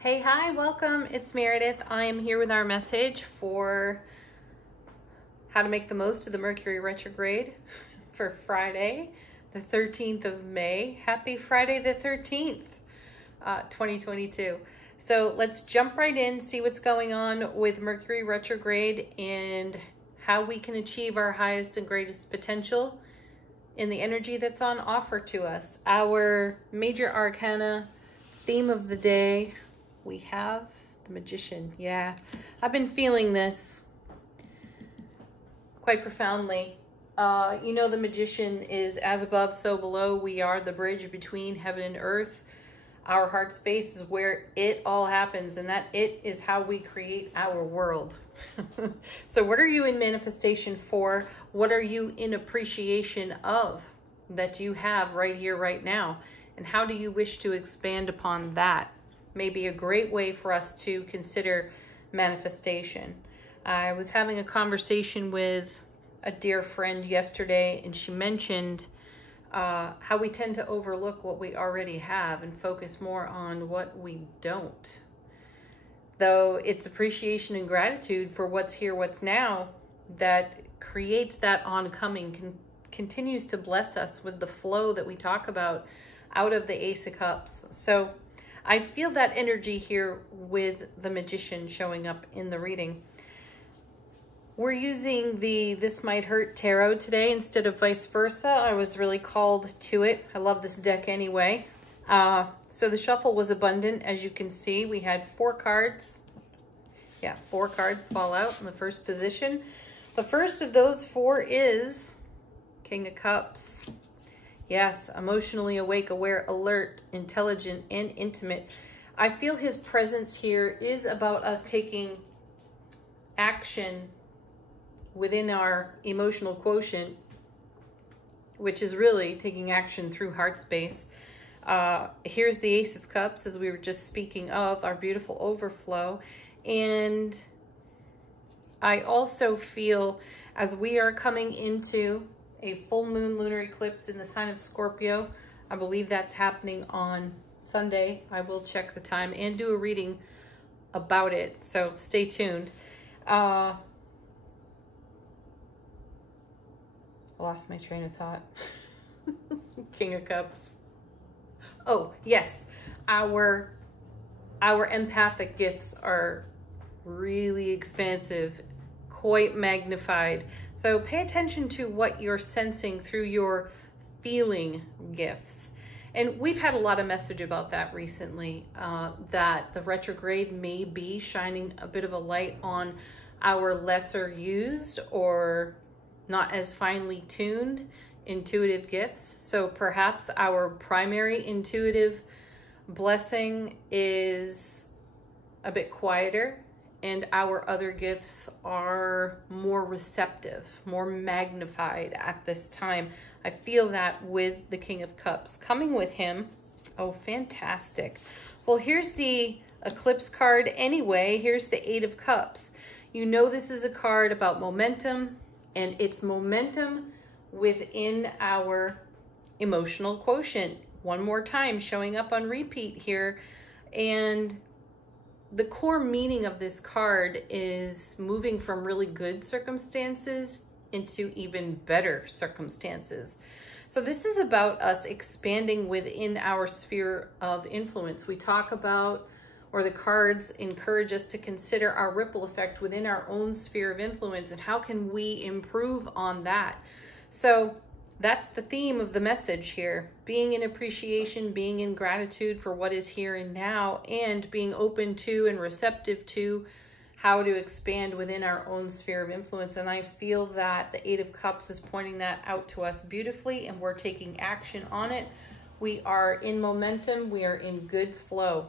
Hey, hi, welcome. It's Meredith. I am here with our message for how to make the most of the Mercury retrograde for Friday, the 13th of May. Happy Friday the 13th, 2022. So let's jump right in, see what's going on with Mercury retrograde and how we can achieve our highest and greatest potential in the energy that's on offer to us. Our major arcana theme of the day, we have the Magician. Yeah, I've been feeling this quite profoundly. You know, the Magician is as above, so below. We are the bridge between heaven and earth. Our heart space is where it all happens, and that it is how we create our world. So what are you in manifestation for? What are you in appreciation of that you have right here, right now? And how do you wish to expand upon that? May be a great way for us to consider manifestation. I was having a conversation with a dear friend yesterday, and she mentioned how we tend to overlook what we already have and focus more on what we don't. Though it's appreciation and gratitude for what's here, what's now, that creates that oncoming, continues to bless us with the flow that we talk about out of the Ace of Cups. So I feel that energy here with the Magician showing up in the reading. We're using the This Might Hurt Tarot today instead of vice versa. I was really called to it. I love this deck anyway. So the shuffle was abundant, as you can see. We had 4 cards. Yeah, 4 cards fall out in the first position. The first of those 4 is King of Cups. Yes, emotionally awake, aware, alert, intelligent, and intimate. I feel his presence here is about us taking action within our emotional quotient, which is really taking action through heart space. Here's the Ace of Cups, as we were just speaking of, our beautiful overflow. And I also feel, as we are coming into a full moon lunar eclipse in the sign of Scorpio, I believe that's happening on Sunday. I will check the time and do a reading about it, so stay tuned. I lost my train of thought. King of Cups. Oh, yes. Our empathic gifts are really expansive, quite magnified. So pay attention to what you're sensing through your feeling gifts. And we've had a lot of message about that recently, that the retrograde may be shining a bit of a light on our lesser used or not as finely tuned intuitive gifts. So perhaps our primary intuitive blessing is a bit quieter, and our other gifts are more receptive, more magnified at this time. I feel that with the King of Cups coming with him. Oh, fantastic. Well, here's the Eclipse card anyway. Here's the 8 of Cups. You know this is a card about momentum, and it's momentum within our emotional quotient. One more time, showing up on repeat here. And the core meaning of this card is moving from really good circumstances into even better circumstances. So this is about us expanding within our sphere of influence. We talk about, or the cards encourage us to consider our ripple effect within our own sphere of influence and how can we improve on that. So that's the theme of the message here. Being in appreciation, being in gratitude for what is here and now, and being open to and receptive to how to expand within our own sphere of influence. And I feel that the 8 of Cups is pointing that out to us beautifully, and we're taking action on it. We are in momentum. We are in good flow.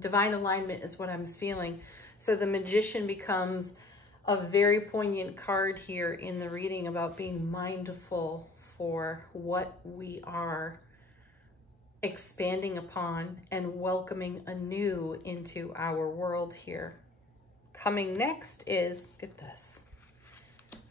Divine alignment is what I'm feeling. So the Magician becomes a very poignant card here in the reading about being mindful for what we are expanding upon and welcoming anew into our world here. Coming next is, get this,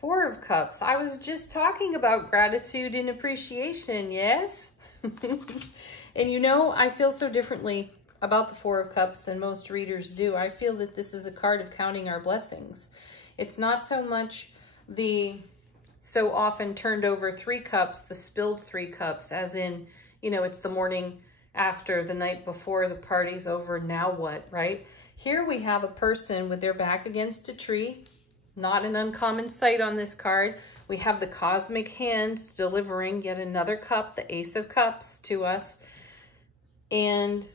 4 of Cups. I was just talking about gratitude and appreciation, yes? And you know, I feel so differently about the Four of Cups than most readers do. I feel that this is a card of counting our blessings. It's not so much the so often turned over 3 cups, the spilled 3 cups, as in, you know, it's the morning after, the night before, the party's over, now what, right? Here we have a person with their back against a tree, not an uncommon sight on this card. We have the cosmic hand delivering yet another cup, the Ace of Cups, to us. And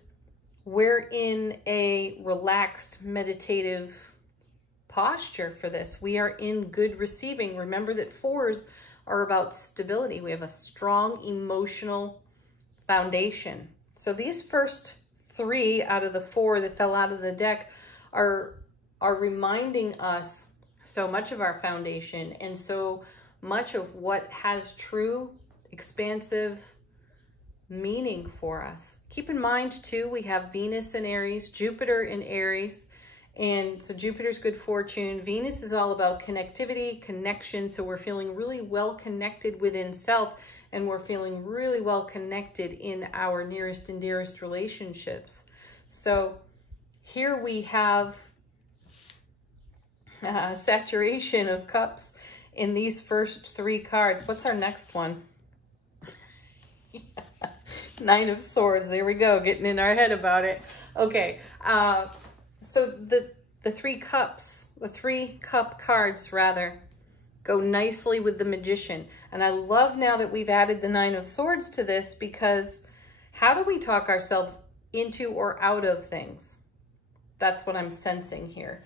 we're in a relaxed, meditative posture for this. We are in good receiving. Remember that 4s are about stability. We have a strong emotional foundation. So these first 3 out of the 4 that fell out of the deck are reminding us so much of our foundation and so much of what has true, expansive meaning for us. Keep in mind too, we have Venus in Aries, Jupiter in Aries, and so Jupiter's good fortune. Venus is all about connectivity, connection, so we're feeling really well connected within self, and we're feeling really well connected in our nearest and dearest relationships. So here we have saturation of cups in these first 3 cards. What's our next one? 9 of Swords. There we go, getting in our head about it. Okay, so the 3 cups, the 3 cup cards rather, go nicely with the Magician. And I love now that we've added the 9 of Swords to this, because how do we talk ourselves into or out of things? That's what I'm sensing here.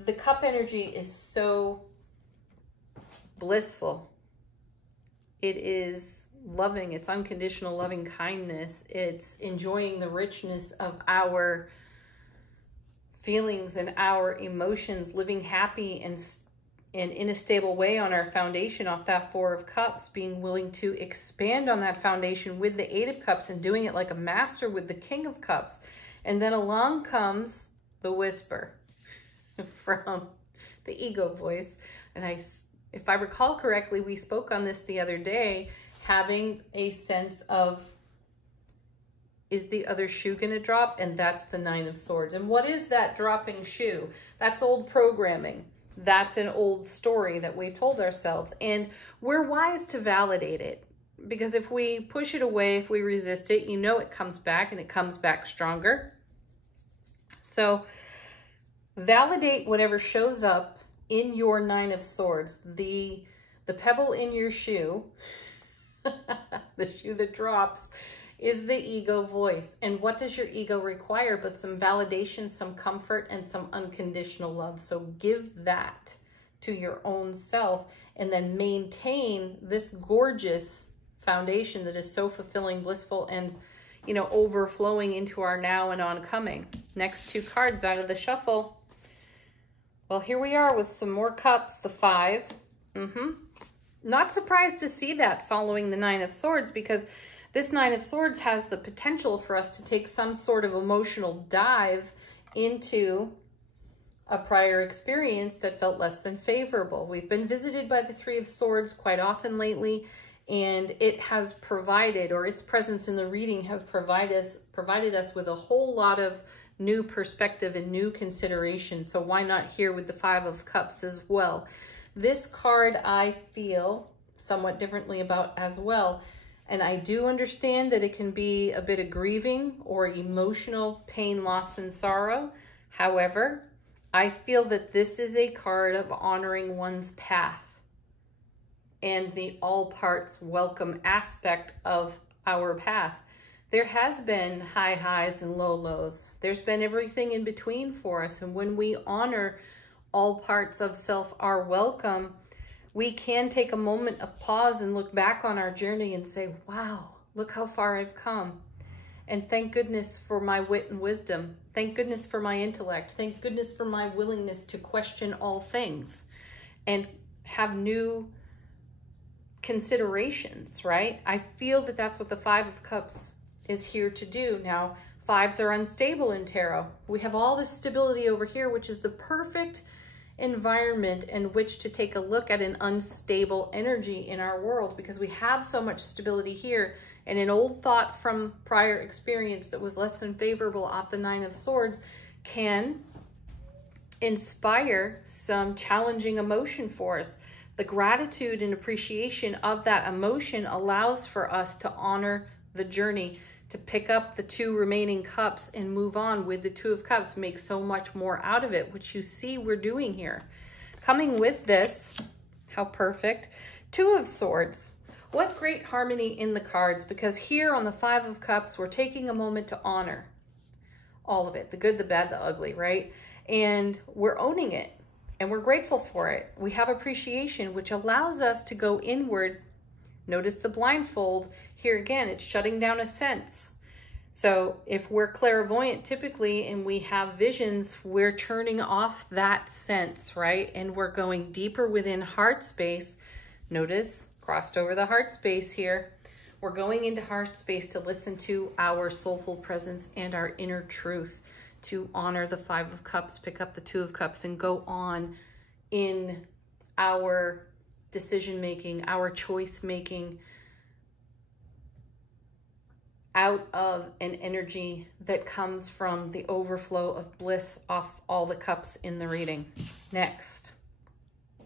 The cup energy is so blissful. It is loving. It's unconditional loving kindness. It's enjoying the richness of our feelings and our emotions, living happy and in a stable way on our foundation off that 4 of Cups, being willing to expand on that foundation with the 8 of Cups and doing it like a master with the King of Cups. And then along comes the whisper from the ego voice. And if I recall correctly, we spoke on this the other day, having a sense of, is the other shoe going to drop? And that's the 9 of Swords. And what is that dropping shoe? That's old programming. That's an old story that we've told ourselves. And we're wise to validate it. Because if we push it away, if we resist it, you know it comes back, and it comes back stronger. So validate whatever shows up in your 9 of Swords. The pebble in your shoe, the shoe that drops, is the ego voice. And what does your ego require but some validation, some comfort, and some unconditional love? So give that to your own self, and then maintain this gorgeous foundation that is so fulfilling, blissful, and, you know, overflowing into our now and oncoming. Next 2 cards out of the shuffle. Well, here we are with some more cups, the 5. Not surprised to see that following the 9 of Swords, because this 9 of Swords has the potential for us to take some sort of emotional dive into a prior experience that felt less than favorable. We've been visited by the 3 of Swords quite often lately, and it has provided, or its presence in the reading has provided us with a whole lot of new perspective and new consideration. So why not here with the 5 of Cups as well? This card I feel somewhat differently about as well. And I do understand that it can be a bit of grieving or emotional pain, loss, and sorrow. However, I feel that this is a card of honoring one's path and the all parts welcome aspect of our path. There has been high highs and low lows. There's been everything in between for us. And when we honor all parts of self are welcome, we can take a moment of pause and look back on our journey and say, wow, look how far I've come. And thank goodness for my wit and wisdom. Thank goodness for my intellect. Thank goodness for my willingness to question all things and have new considerations, right? I feel that that's what the 5 of Cups is here to do. Now, 5s are unstable in tarot. We have all this stability over here, which is the perfect environment in which to take a look at an unstable energy in our world, because we have so much stability here And an old thought from prior experience that was less than favorable off the Nine of Swords can inspire some challenging emotion for us. The gratitude and appreciation of that emotion allows for us to honor the journey, to pick up the 2 remaining cups and move on with the 2 of Cups, make so much more out of it, which you see we're doing here. Coming with this, how perfect, 2 of Swords. What great harmony in the cards, because here on the 5 of Cups, we're taking a moment to honor all of it, the good, the bad, the ugly, right? And we're owning it and we're grateful for it. We have appreciation, which allows us to go inward. Notice the blindfold here again, it's shutting down a sense. So if we're clairvoyant typically and we have visions, we're turning off that sense, right? And we're going deeper within heart space. Notice crossed over the heart space here. We're going into heart space to listen to our soulful presence and our inner truth, to honor the 5 of Cups, pick up the 2 of Cups, and go on in our decision-making, our choice-making, out of an energy that comes from the overflow of bliss off all the cups in the reading. Next,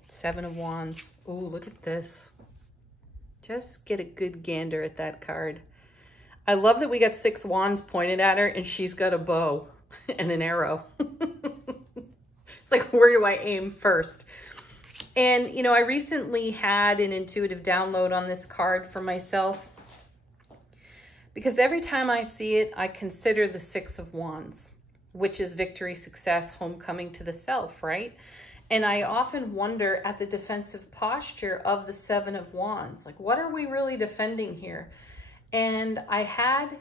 7 of Wands. Ooh, look at this. Just get a good gander at that card. I love that we got 6 wands pointed at her and she's got a bow and an arrow. It's like, where do I aim first? And, you know, I recently had an intuitive download on this card for myself, because every time I see it, I consider the 6 of Wands, which is victory, success, homecoming to the self, right? And I often wonder at the defensive posture of the 7 of Wands, like, what are we really defending here? And I had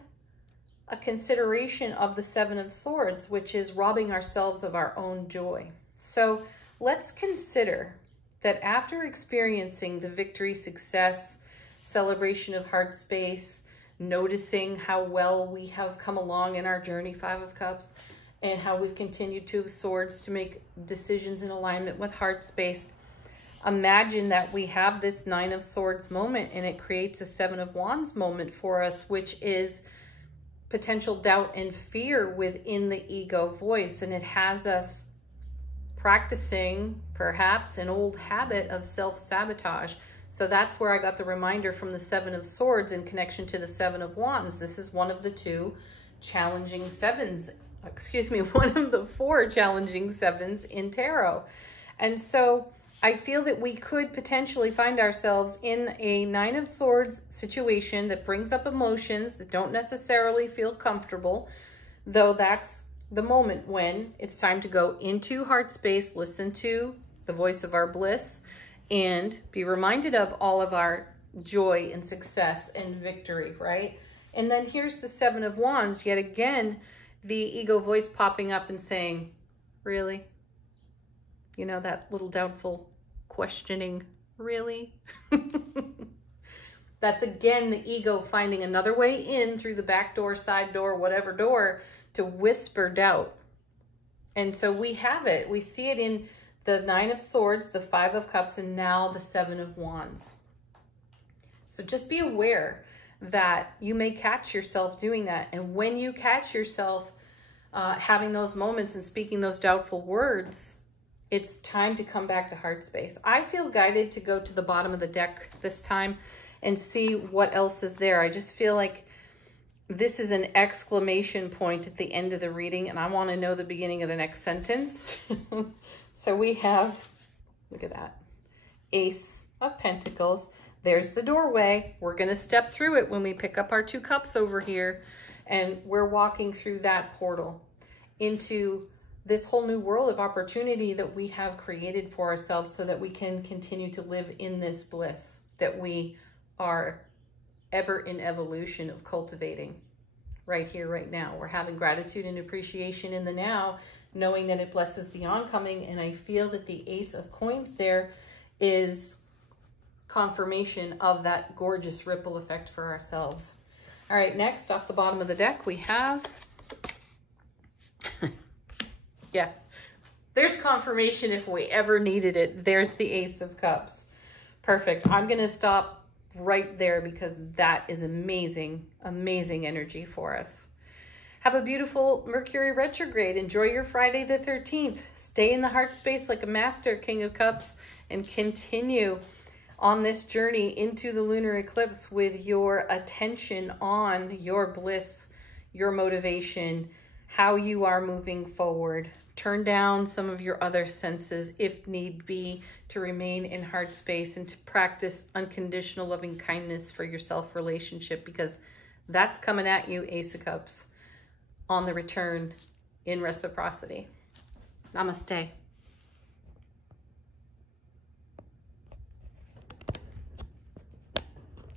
a consideration of the 7 of Swords, which is robbing ourselves of our own joy. So let's consider that after experiencing the victory, success, celebration of heart space, noticing how well we have come along in our journey, 5 of Cups, and how we've continued 2 of Swords to make decisions in alignment with heart space. Imagine that we have this 9 of Swords moment and it creates a 7 of Wands moment for us, which is potential doubt and fear within the ego voice. And it has us practicing perhaps an old habit of self-sabotage. So that's where I got the reminder from the 7 of Swords in connection to the 7 of Wands. This is one of the 2 challenging 7s, excuse me, one of the 4 challenging 7s in tarot. And so I feel that we could potentially find ourselves in a 9 of Swords situation that brings up emotions that don't necessarily feel comfortable, though that's the moment when it's time to go into heart space, listen to the voice of our bliss, and be reminded of all of our joy and success and victory, right? And then here's the 7 of Wands, yet again, the ego voice popping up and saying, really? You know, that little doubtful questioning, really? That's again the ego finding another way in through the back door, side door, whatever door, to whisper doubt. And so we have it. We see it in the 9 of Swords, the 5 of Cups, and now the 7 of Wands. So just be aware that you may catch yourself doing that. And when you catch yourself having those moments and speaking those doubtful words, it's time to come back to heart space. I feel guided to go to the bottom of the deck this time and see what else is there. I just feel like this is an exclamation point at the end of the reading, and I want to know the beginning of the next sentence. So we have, look at that, Ace of Pentacles. There's the doorway. We're going to step through it when we pick up our 2 cups over here, and we're walking through that portal into this whole new world of opportunity that we have created for ourselves so that we can continue to live in this bliss that we are ever in evolution of cultivating right here, right now. We're having gratitude and appreciation in the now, knowing that it blesses the oncoming. And I feel that the Ace of Coins there is confirmation of that gorgeous ripple effect for ourselves. All right, next off the bottom of the deck, we have, yeah, there's confirmation if we ever needed it. There's the Ace of Cups. Perfect. I'm going to stop right there, because that is amazing, amazing energy for us. Have a beautiful Mercury retrograde. Enjoy your Friday the 13th. Stay in the heart space like a master, King of Cups, and continue on this journey into the lunar eclipse with your attention on your bliss, your motivation, how you are moving forward. Turn down some of your other senses if need be to remain in heart space and to practice unconditional loving kindness for your self relationship, because that's coming at you, Ace of Cups, on the return in reciprocity. Namaste.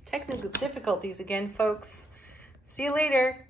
Technical difficulties again, folks. See you later.